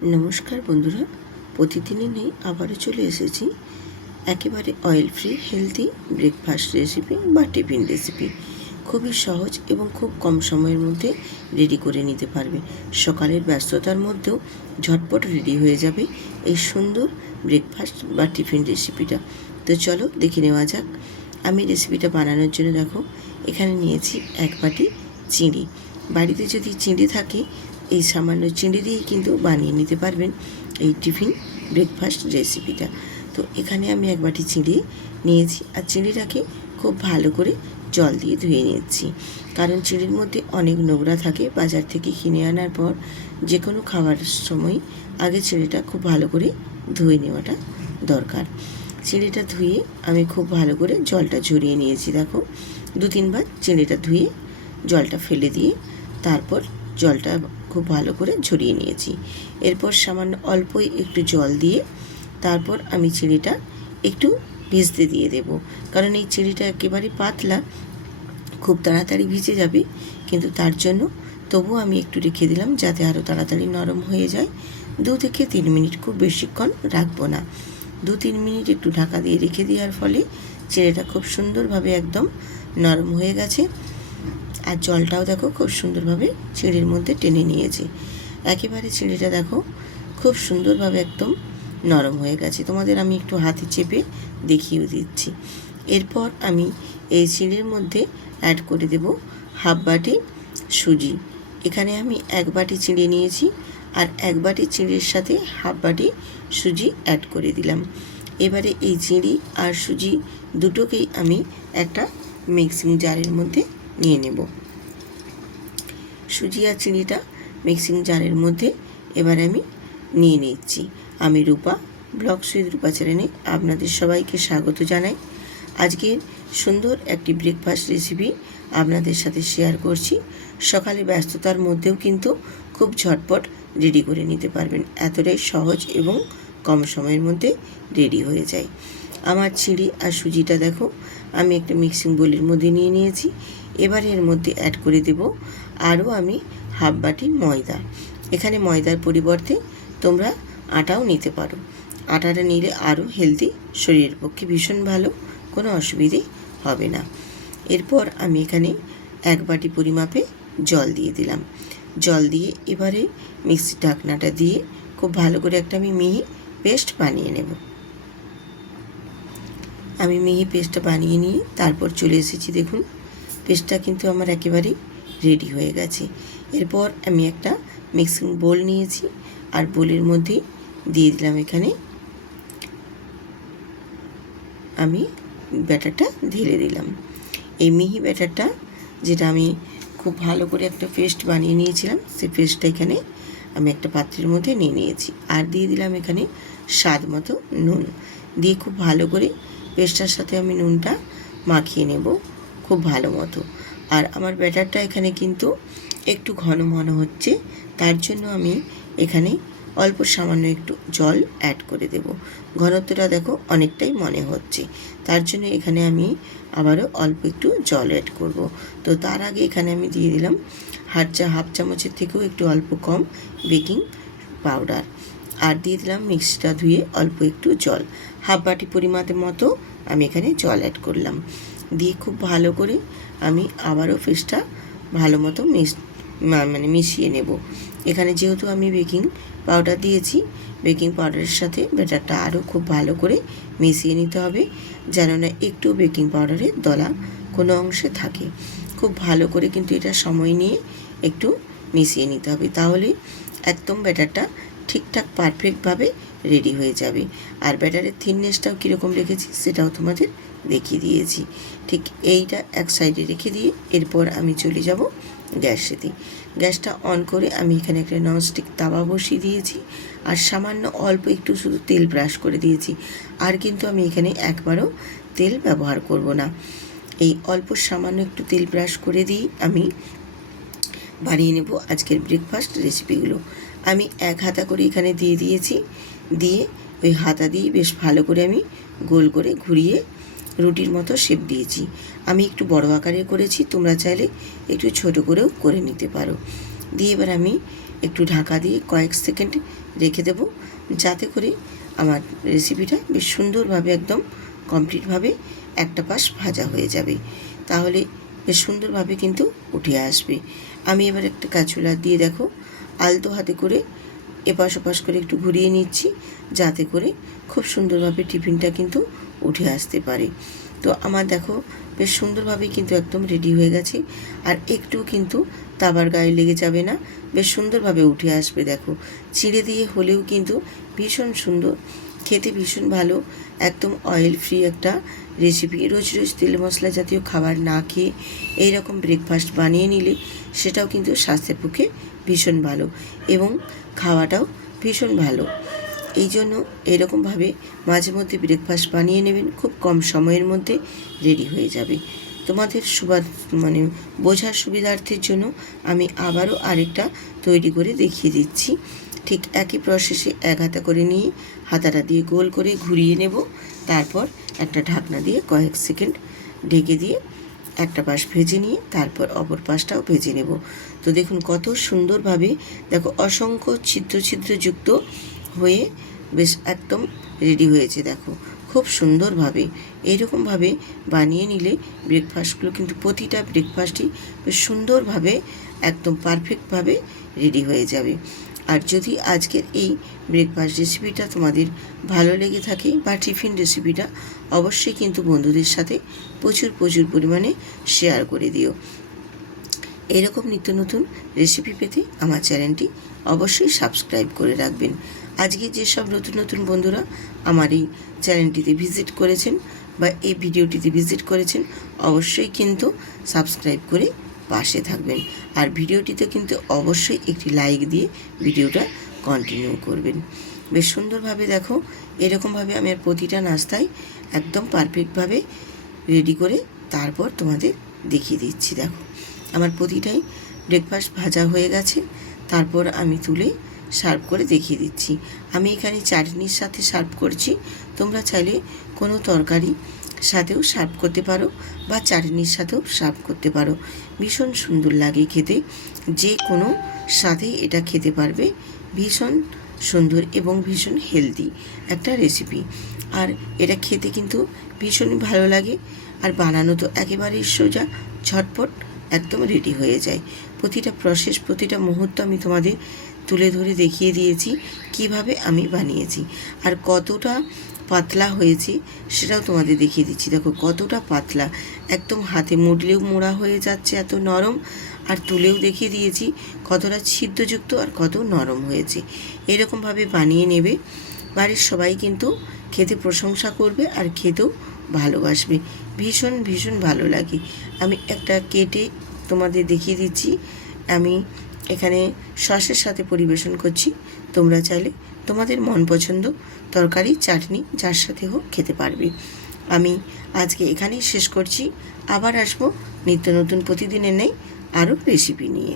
नमस्कार बंधुरा प्रतिदिन नहीं आबारो चले एसेছি एकेबारे अয়েল फ्री हेल्दी ब्रेकफास्ट रेसिपि बा टिफिन रेसिपि खूबই সহজ এবং খুব কম সময়ের মধ্যে রেডি করে নিতে পারবে। সকালের ব্যস্ততার মধ্যেও ঝটপট রেডি হয়ে যাবে এই সুন্দর ব্রেকফাস্ট বা টিফিন রেসিপিটা। তো চলো দেখে নেওয়া যাক। আমি রেসিপিটা বানানোর জন্য দেখো এখানে নিয়েছি এক বাটি চিঁড়ি। বাড়িতে যদি চিঁড়ি থাকে এই সামান্য চিঁড়ি দিয়েই কিন্তু বানিয়ে নিতে পারবেন এই টিফিন ব্রেকফাস্ট রেসিপিটা। তো এখানে আমি এক বাটি চিঁড়ি নিয়েছি আর চিঁড়িটাকে খুব ভালো করে জল দিয়ে ধুয়ে নিচ্ছি, কারণ চিঁড়ির মধ্যে অনেক নোংরা থাকে। বাজার থেকে কিনে আনার পর যে কোনো খাবারের সময় আগে চিঁড়িটা খুব ভালো করে ধুয়ে নেওয়াটা দরকার। চিঁড়িটা ধুয়ে আমি খুব ভালো করে জলটা ঝরিয়ে নিয়েছি। দেখো 2-3 বার চিঁড়িটা ধুয়ে জলটা ফেলে দিয়ে তারপর জলটা খুব ভালো করে ঝরিয়ে নিয়েছি। এরপর সামান্য অল্পই একটু জল দিয়ে তারপর আমি চিঁড়িটা একটু ভিজতে দিয়ে দেব, কারণ এই চিঁড়িটা একেবারে পাতলা, খুব তাড়াতাড়ি ভিজে যাবে। কিন্তু তার জন্য তবু আমি একটু রেখে দিলাম যাতে আরও তাড়াতাড়ি নরম হয়ে যায়। 2 থেকে 3 মিনিট, খুব বেশিক্ষণ রাখবো না। 2-3 মিনিট একটু ঢাকা দিয়ে রেখে দেওয়ার ফলে চিঁড়িটা খুব সুন্দরভাবে একদম নরম হয়ে গেছে। আর জলটাও দেখো খুব সুন্দরভাবে চিঁড়ির মধ্যে টেনে নিয়েছে। একেবারে চিঁড়িটা দেখো খুব সুন্দরভাবে একদম নরম হয়ে গেছে। তোমাদের আমি একটু হাতে চেপে দেখিয়ে দিচ্ছি। এরপর আমি এই চিঁড়ির মধ্যে অ্যাড করে দেব হাফ বাটি সুজি। এখানে আমি 1 বাটি চিঁড়ি নিয়েছি আর 1 বাটি চিঁড়ির সাথে হাফ বাটি সুজি অ্যাড করে দিলাম। এবারে এই চিঁড়ি আর সুজি দুটোকেই আমি একটা মিক্সিং জারের মধ্যে নিয়ে নেব। সুজি আর চিনিটা মিক্সিং জারের মধ্যে এবার আমি নিয়ে নিচ্ছি। আমি রূপা, ব্লগ সুইথ রূপা চ্যানেলে আপনাদের সবাইকে স্বাগত জানাই। আজকের সুন্দর একটি ব্রেকফাস্ট রেসিপি আপনাদের সাথে শেয়ার করছি। সকালে ব্যস্ততার মধ্যেও কিন্তু খুব ঝটপট রেডি করে নিতে পারবেন, এতটাই সহজ এবং কম সময়ের মধ্যে রেডি হয়ে যায়। আমার চিঁড়ি আর সুজিটা দেখো আমি একটা মিক্সিং বোলের মধ্যে নিয়ে নিয়েছি। এবার এর মধ্যে অ্যাড করে দেব আরও আমি হাফ বাটি ময়দা। এখানে ময়দার পরিবর্তে তোমরা আটাও নিতে পারো। আটাটা নিলে আরও হেলদি, শরীরের পক্ষে ভীষণ ভালো, কোনো অসুবিধে হবে না। এরপর আমি এখানে 1 বাটি পরিমাপে জল দিয়ে দিলাম। জল দিয়ে এবারে মিক্সির ঢাকনাটা দিয়ে খুব ভালো করে একটা আমি মিহি পেস্ট বানিয়ে নেব। আমি মিহি পেস্টটা বানিয়ে নিয়ে তারপর চলে এসেছি। দেখুন পেস্টটা কিন্তু আমার একেবারেই রেডি হয়ে গেছে। এরপর আমি একটা মিক্সিং বোল নিয়েছি আর বোলের মধ্যে দিয়ে দিলাম এখানে আমি ব্যাটারটা ঢেলে দিলাম। এই মিহি ব্যাটারটা যেটা আমি খুব ভালো করে একটা পেস্ট বানিয়ে নিয়েছিলাম, সেই পেস্টটা এখানে আমি একটা পাত্রের মধ্যে নিয়ে নিয়েছি। আর দিয়ে দিলাম এখানে স্বাদ মতো নুন। দিয়ে খুব ভালো করে পেস্টটার সাথে আমি নুনটা মাখিয়ে নেব খুব ভালো মতো। আর আমার ব্যাটারটা এখানে কিন্তু একটু ঘন মনে হচ্ছে, তার জন্য আমি এখানে অল্প সামান্য একটু জল অ্যাড করে দেব। ঘনত্বটা দেখো অনেকটাই মনে হচ্ছে, তার জন্য এখানে আমি আবারও অল্প একটু জল অ্যাড করব। তো তার আগে এখানে আমি দিয়ে দিলাম হাফ চামচের থেকেও একটু অল্প কম বেকিং পাউডার। আর দিয়ে দিলাম মিক্সিটা ধুয়ে অল্প একটু জল, হাফ বাটি পরিমাণের মতো আমি এখানে জল অ্যাড করলাম। দিয়ে খুব ভালো করে আমি আবারও পেস্টটা ভালো মতো মিশিয়ে নেব। এখানে যেহেতু আমি বেকিং পাউডার দিয়েছি, বেকিং পাউডারের সাথে ব্যাটারটা আরও খুব ভালো করে মিশিয়ে নিতে হবে, যেন না একটু বেকিং পাউডারের দলা কোনো অংশে থাকে। খুব ভালো করে কিন্তু এটা সময় নিয়ে একটু মিশিয়ে নিতে হবে, তাহলে একদম ব্যাটারটা ঠিকঠাক পারফেক্টভাবে রেডি হয়ে যাবে। আর ব্যাটারের থিননেসটাও কীরকম রেখেছি সেটাও তোমাদের দেখিয়ে দিয়েছি। ঠিক এইটা এক সাইডে রেখে দিয়ে এরপর আমি চলে যাব গ্যাসেতে। গ্যাসটা অন করে আমি এখানে একটা ননস্টিক তাওয়া বসিয়ে দিয়েছি আর সামান্য অল্প একটু শুধু তেল ব্রাশ করে দিয়েছি। আর কিন্তু আমি এখানে একবারও তেল ব্যবহার করব না। এই অল্প সামান্য একটু তেল ব্রাশ করে দিই আমি বানিয়ে নেব আজকের ব্রেকফাস্ট রেসিপিগুলো। আমি 1 হাতা করে এখানে দিয়ে দিয়েছি। দিয়ে ওই হাতা দিয়ে বেশ ভালো করে আমি গোল করে ঘুরিয়ে রুটির মতো শেপ দিয়েছি। আমি একটু বড় আকারে করেছি, তোমরা চাইলে একটু ছোট করেও করে নিতে পারো। দিয়ে এবার আমি একটু ঢাকা দিয়ে কয়েক সেকেন্ড রেখে দেব, যাতে করে আমার রেসিপিটা বেশ সুন্দরভাবে একদম কমপ্লিটভাবে একটা পাশ ভাজা হয়ে যাবে। তাহলে বেশ সুন্দরভাবে কিন্তু উঠে আসবে। আমি এবার একটা কাঁচুলা দিয়ে দেখো আলতো হাতে করে এপাশ ওপাশ করে একটু ঘুরিয়ে নিচ্ছি, যাতে করে খুব সুন্দরভাবে টিফিনটা কিন্তু উঠে আসতে পারে। তো আমার দেখো বেশ সুন্দরভাবে কিন্তু একদম রেডি হয়ে গেছে, আর একটু কিন্তু তাবার গায়ে লেগে যাবে না, বেশ সুন্দরভাবে উঠে আসবে। দেখো চিড়ে দিয়ে হলেও কিন্তু ভীষণ সুন্দর খেতে, ভীষণ ভালো, একদম অয়েল ফ্রি একটা রেসিপি। রোজ রোজ তেল মশলা জাতীয় খাবার না খেয়ে এইরকম ব্রেকফাস্ট বানিয়ে নিলে সেটাও কিন্তু স্বাস্থ্যের পক্ষে ভীষণ ভালো এবং খাওয়াটাও ভীষণ ভালো। এই জন্য এরকমভাবে মাঝে মধ্যে ব্রেকফাস্ট বানিয়ে নেবেন, খুব কম সময়ের মধ্যে রেডি হয়ে যাবে। তোমাদের বোঝার সুবিধার্থের জন্য আমি আবারও আরেকটা তৈরি করে দেখিয়ে দিচ্ছি। ঠিক একই প্রসেসে এক হাতা করে নিয়ে হাতাটা দিয়ে গোল করে ঘুরিয়ে নেব, তারপর একটা ঢাকনা দিয়ে কয়েক সেকেন্ড ঢেকে দিয়ে একটা পাশ ভেজে নিয়ে তারপর অপর পাশটাও ভেজে নেব। তো দেখুন কত সুন্দরভাবে দেখো অসংখ্য ছিদ্র ছিদ্রযুক্ত হয়ে বেশ একদম রেডি হয়েছে। দেখো খুব সুন্দরভাবে এইরকমভাবে বানিয়ে নিলে ব্রেকফাস্টগুলো কিন্তু প্রতিটা ব্রেকফাস্টই বেশ সুন্দরভাবে একদম পারফেক্টভাবে রেডি হয়ে যাবে। আর যদি আজকের এই ব্রেকফাস্ট রেসিপিটা তোমাদের ভালো লেগে থাকে বা টিফিন রেসিপিটা, অবশ্যই কিন্তু বন্ধুদের সাথে প্রচুর পরিমাণে শেয়ার করে দিও। এরকম নিত্য নতুন রেসিপি পেতে আমার চ্যানেলটি অবশ্যই সাবস্ক্রাইব করে রাখবেন। আজকে যেসব নতুন বন্ধুরা আমার এই চ্যানেলটিতে ভিজিট করেছেন বা এই ভিডিওটিতে ভিজিট করেছেন, অবশ্যই কিন্তু সাবস্ক্রাইব করে পাশে থাকবেন। আর ভিডিওটিতে কিন্তু অবশ্যই একটি লাইক দিয়ে ভিডিওটা কন্টিনিউ করবেন। বেশ সুন্দরভাবে দেখো এরকমভাবে আমি আর প্রতিটা নাস্তায় একদম পারফেক্টভাবে রেডি করে তারপর তোমাদের দেখিয়ে দিচ্ছি। দেখো আমার প্রতিটাই ব্রেকফাস্ট ভাজা হয়ে গেছে, তারপর আমি তুলে সার্ভ করে দেখিয়ে দিচ্ছি। আমি এখানে চাটনির সাথে সার্ভ করছি, তোমরা চাইলে কোনো তরকারি সাথেও সার্ভ করতে পারো বা চাটনির সাথেও সার্ভ করতে পারো। ভীষণ সুন্দর লাগে খেতে, যে কোনো সাথেই এটা খেতে পারবে। ভীষণ সুন্দর এবং ভীষণ হেলদি একটা রেসিপি, আর এটা খেতে কিন্তু ভীষণই ভালো লাগে। আর বানানো তো একেবারেই সোজা, ঝটপট একদম রেডি হয়ে যায়। প্রতিটা প্রসেস, প্রতিটা মুহূর্ত আমি তোমাদের তুলে ধরে দেখিয়ে দিয়েছি কিভাবে আমি বানিয়েছি, আর কতটা পাতলা হয়েছে সেটাও তোমাদের দেখিয়ে দিচ্ছি। দেখো কতটা পাতলা, একদম হাতে মুড়লেও মোড়া হয়ে যাচ্ছে, এত নরম। আর তুলেও দেখিয়ে দিয়েছি কতটা ছিদ্রযুক্ত আর কত নরম হয়েছে। এরকমভাবে বানিয়ে নেবে, বাড়ির সবাই কিন্তু খেতে প্রশংসা করবে আর খেতেও ভালোবাসবে। ভীষণ ভালো লাগে। আমি একটা কেটে তোমাদের দেখিয়ে দিচ্ছি। আমি এখানে সসের সাথে পরিবেশন করছি। তোমরা চাইলে তোমাদের মন পছন্দ তরকারি, চাটনি যার সাথে হোক খেতে পারবে। আমি আজকে এখানেই শেষ করছি। আবার আসবো নিত্য নতুন প্রতিদিনের নেই আরও রেসিপি নিয়ে।